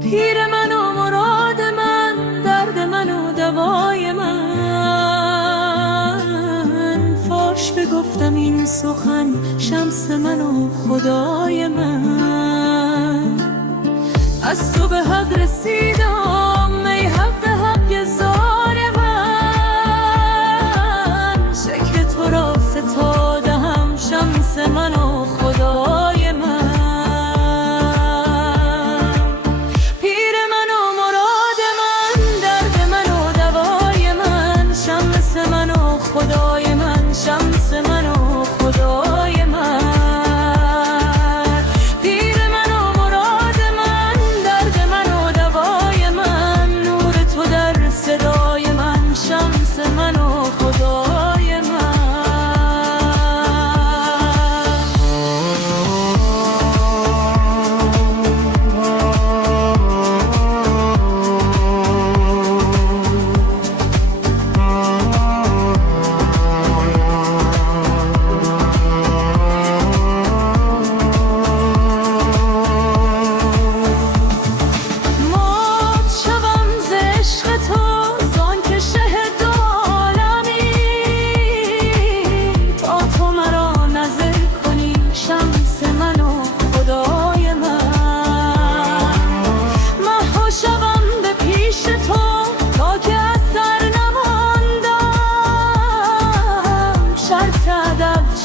پیر من و مراد من، درد من و دوای من. فاش بگفتم این سخن، شمس من و خدای من. از تو به حق رسیدم ای حق حق زار من. شکر تو را ستادم شمس من و خدای من. پیر من و مراد من، درد من و دوای من. شمس من و خدای من، شمس من و خدای من.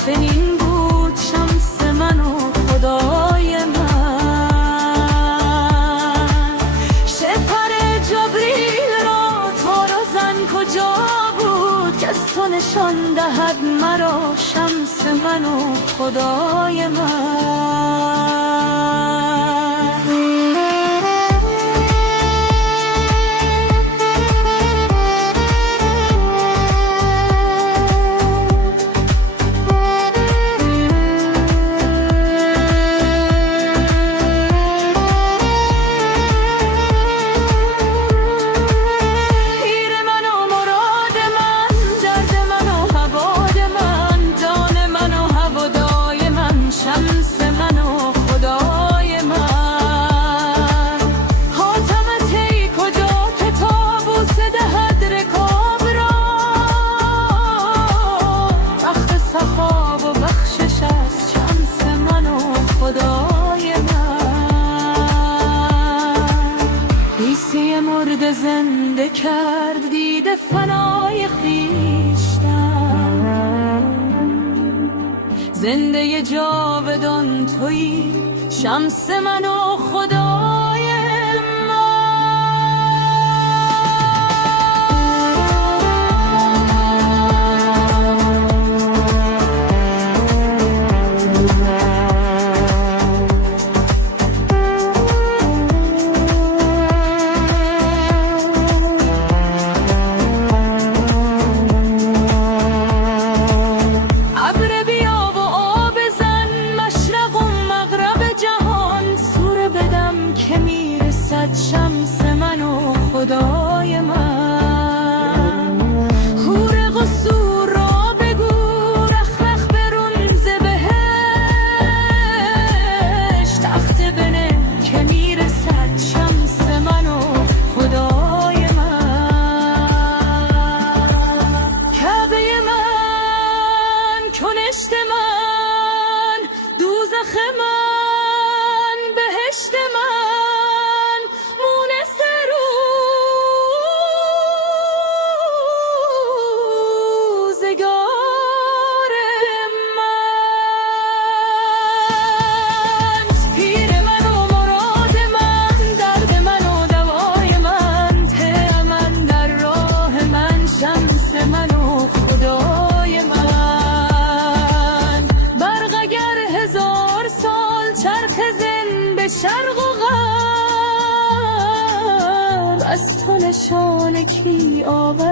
چنین بود شمس من و خدای من. شپر جبریل را تار و زن کجا بود، که از تو نشان دهد مرا شمس من و خدای من. مرد زنده کرد دیده فنای خویشتن. زنده جاودان تویی شمس من و خدای شمس من و خدای من. حور قصور را بگو رخ برون ز بهشت. تخت بنه که میرسد شمس من و خدای من. کعبه من، کنشت من، دوزخ من، بهشت من. شرق و غرب از تو نشان کی آورد.